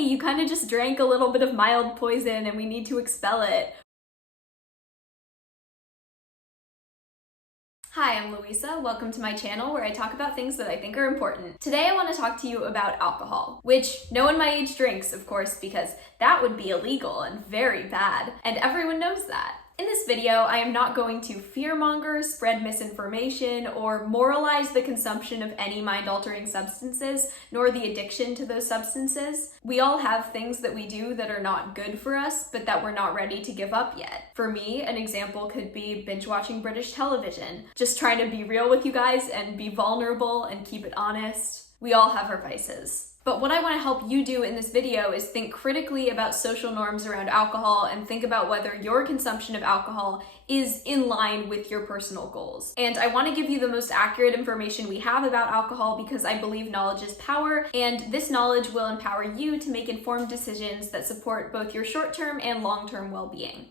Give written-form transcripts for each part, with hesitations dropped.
hey, you kind of just drank a little bit of mild poison and we need to expel it. Hi, I'm Louisa. Welcome to my channel where I talk about things that I think are important. Today I want to talk to you about alcohol, which no one my age drinks, of course, because that would be illegal and very bad, and everyone knows that. In this video, I am not going to fearmonger, spread misinformation, or moralize the consumption of any mind-altering substances, nor the addiction to those substances. We all have things that we do that are not good for us, but that we're not ready to give up yet. For me, an example could be binge-watching British television. Just trying to be real with you guys and be vulnerable and keep it honest. We all have our vices. But what I want to help you do in this video is think critically about social norms around alcohol and think about whether your consumption of alcohol is in line with your personal goals. And I want to give you the most accurate information we have about alcohol because I believe knowledge is power, and this knowledge will empower you to make informed decisions that support both your short-term and long-term well-being.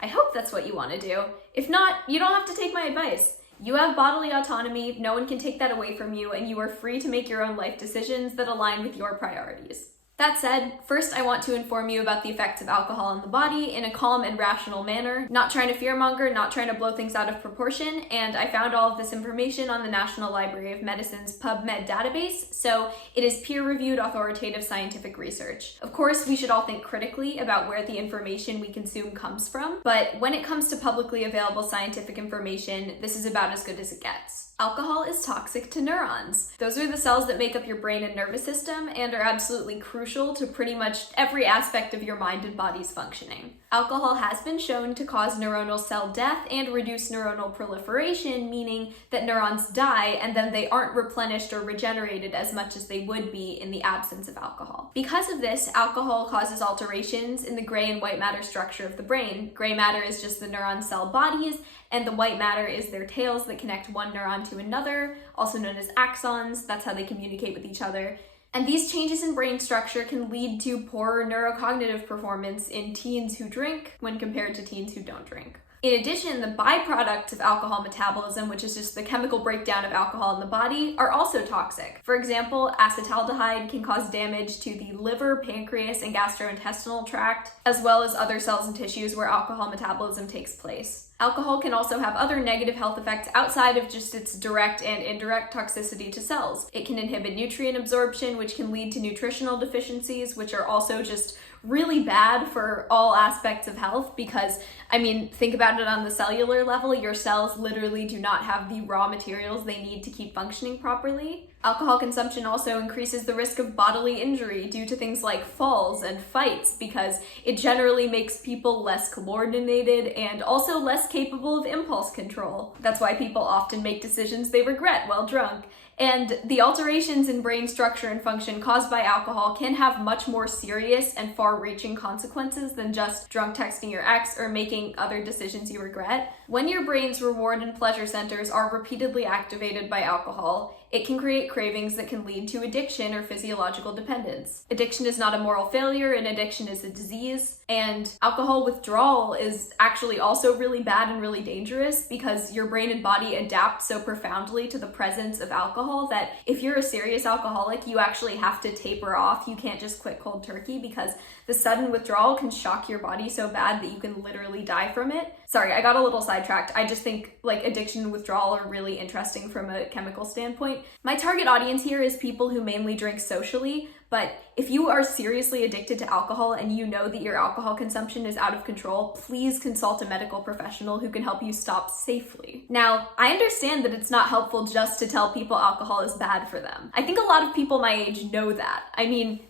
I hope that's what you want to do. If not, you don't have to take my advice. You have bodily autonomy, no one can take that away from you, and you are free to make your own life decisions that align with your priorities. That said, first I want to inform you about the effects of alcohol on the body in a calm and rational manner, not trying to fearmonger, not trying to blow things out of proportion, and I found all of this information on the National Library of Medicine's PubMed database, so it is peer-reviewed, authoritative scientific research. Of course, we should all think critically about where the information we consume comes from, but when it comes to publicly available scientific information, this is about as good as it gets. Alcohol is toxic to neurons. Those are the cells that make up your brain and nervous system and are absolutely crucial to pretty much every aspect of your mind and body's functioning. Alcohol has been shown to cause neuronal cell death and reduce neuronal proliferation, meaning that neurons die and then they aren't replenished or regenerated as much as they would be in the absence of alcohol. Because of this, alcohol causes alterations in the gray and white matter structure of the brain. Gray matter is just the neuron cell bodies, and the white matter is their tails that connect one neuron to another, also known as axons. That's how they communicate with each other. And these changes in brain structure can lead to poorer neurocognitive performance in teens who drink when compared to teens who don't drink. In addition, the byproducts of alcohol metabolism, which is just the chemical breakdown of alcohol in the body, are also toxic. For example, acetaldehyde can cause damage to the liver, pancreas, and gastrointestinal tract, as well as other cells and tissues where alcohol metabolism takes place. Alcohol can also have other negative health effects outside of just its direct and indirect toxicity to cells. It can inhibit nutrient absorption, which can lead to nutritional deficiencies, which are also just really bad for all aspects of health because, think about it on the cellular level, your cells literally do not have the raw materials they need to keep functioning properly. Alcohol consumption also increases the risk of bodily injury due to things like falls and fights because it generally makes people less coordinated and also less capable of impulse control. That's why people often make decisions they regret while drunk. And the alterations in brain structure and function caused by alcohol can have much more serious and far-reaching consequences than just drunk texting your ex or making other decisions you regret. When your brain's reward and pleasure centers are repeatedly activated by alcohol, it can create cravings that can lead to addiction or physiological dependence. Addiction is not a moral failure, and addiction is a disease. And alcohol withdrawal is actually also really bad and really dangerous because your brain and body adapt so profoundly to the presence of alcohol that if you're a serious alcoholic, you actually have to taper off. You can't just quit cold turkey because the sudden withdrawal can shock your body so bad that you can literally die from it. Sorry, I got a little sidetracked. I just think addiction and withdrawal are really interesting from a chemical standpoint. My target audience here is people who mainly drink socially, but if you are seriously addicted to alcohol and you know that your alcohol consumption is out of control, please consult a medical professional who can help you stop safely. Now, I understand that it's not helpful just to tell people alcohol is bad for them. I think a lot of people my age know that.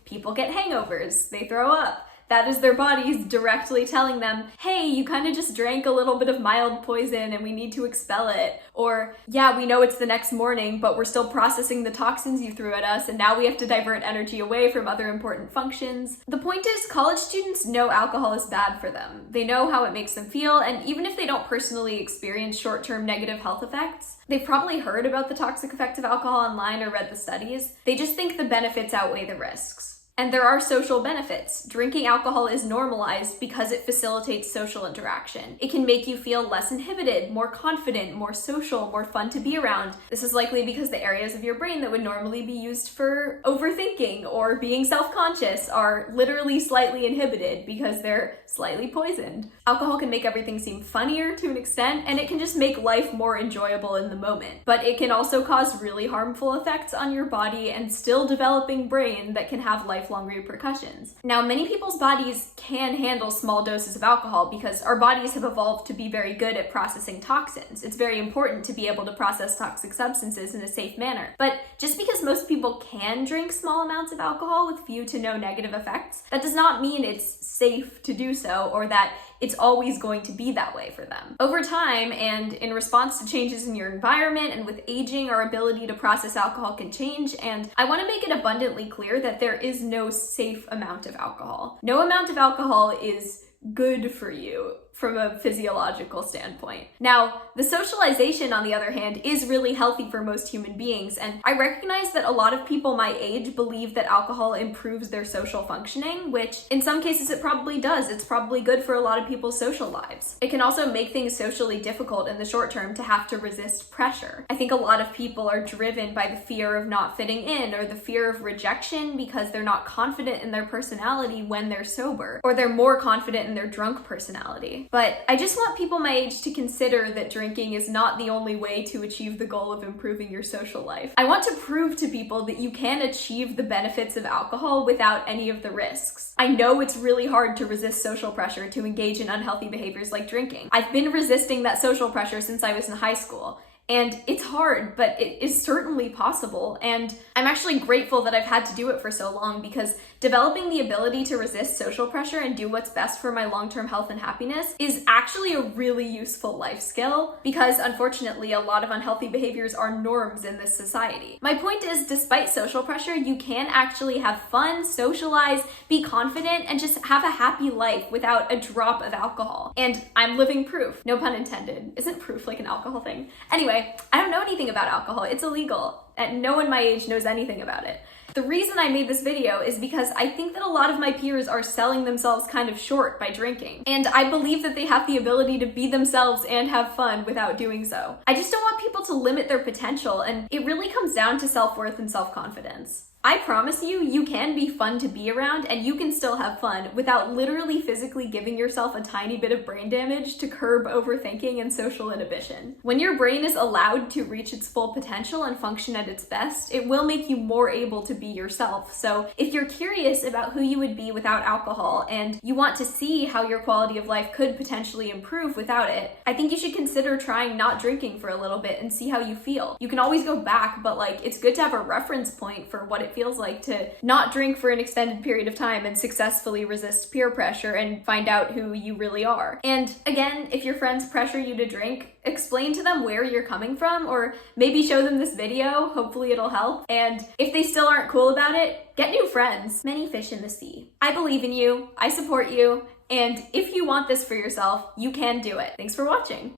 People get hangovers, they throw up. That is their bodies directly telling them, hey, you kind of just drank a little bit of mild poison and we need to expel it. Or, yeah, we know it's the next morning, but we're still processing the toxins you threw at us and now we have to divert energy away from other important functions. The point is, college students know alcohol is bad for them. They know how it makes them feel, and even if they don't personally experience short-term negative health effects, they've probably heard about the toxic effects of alcohol online or read the studies. They just think the benefits outweigh the risks. And there are social benefits. Drinking alcohol is normalized because it facilitates social interaction. It can make you feel less inhibited, more confident, more social, more fun to be around. This is likely because the areas of your brain that would normally be used for overthinking or being self-conscious are literally slightly inhibited because they're slightly poisoned. Alcohol can make everything seem funnier to an extent, and it can just make life more enjoyable in the moment. But it can also cause really harmful effects on your body and still developing brain that can have lifelong repercussions. Now, many people's bodies can handle small doses of alcohol because our bodies have evolved to be very good at processing toxins. It's very important to be able to process toxic substances in a safe manner. But just because most people can drink small amounts of alcohol with few to no negative effects, that does not mean it's safe to do so or that it's always going to be that way for them. Over time, and in response to changes in your environment and with aging, our ability to process alcohol can change, and I want to make it abundantly clear that there is no safe amount of alcohol. No amount of alcohol is good for you from a physiological standpoint. Now, the socialization, on the other hand, is really healthy for most human beings, and I recognize that a lot of people my age believe that alcohol improves their social functioning, which in some cases it probably does. It's probably good for a lot of people's social lives. It can also make things socially difficult in the short term to have to resist pressure. I think a lot of people are driven by the fear of not fitting in or the fear of rejection because they're not confident in their personality when they're sober, or they're more confident in their drunk personality. But I just want people my age to consider that drinking is not the only way to achieve the goal of improving your social life. I want to prove to people that you can achieve the benefits of alcohol without any of the risks. I know it's really hard to resist social pressure to engage in unhealthy behaviors like drinking. I've been resisting that social pressure since I was in high school. And it's hard, but it is certainly possible. And I'm actually grateful that I've had to do it for so long because developing the ability to resist social pressure and do what's best for my long-term health and happiness is actually a really useful life skill because unfortunately a lot of unhealthy behaviors are norms in this society. My point is, despite social pressure, you can actually have fun, socialize, be confident, and just have a happy life without a drop of alcohol. And I'm living proof. No pun intended. Isn't proof like an alcohol thing? Anyway, I don't know anything about alcohol. It's illegal, and no one my age knows anything about it. The reason I made this video is because I think that a lot of my peers are selling themselves kind of short by drinking, and I believe that they have the ability to be themselves and have fun without doing so. I just don't want people to limit their potential, and it really comes down to self-worth and self-confidence. I promise you, you can be fun to be around and you can still have fun without literally physically giving yourself a tiny bit of brain damage to curb overthinking and social inhibition. When your brain is allowed to reach its full potential and function at its best, it will make you more able to be yourself. So if you're curious about who you would be without alcohol and you want to see how your quality of life could potentially improve without it, I think you should consider trying not drinking for a little bit and see how you feel. You can always go back, but it's good to have a reference point for what it feels like to not drink for an extended period of time and successfully resist peer pressure and find out who you really are. And again, if your friends pressure you to drink, explain to them where you're coming from, or maybe show them this video. Hopefully it'll help. And if they still aren't cool about it, get new friends. Many fish in the sea. I believe in you. I support you. And if you want this for yourself, you can do it. Thanks for watching.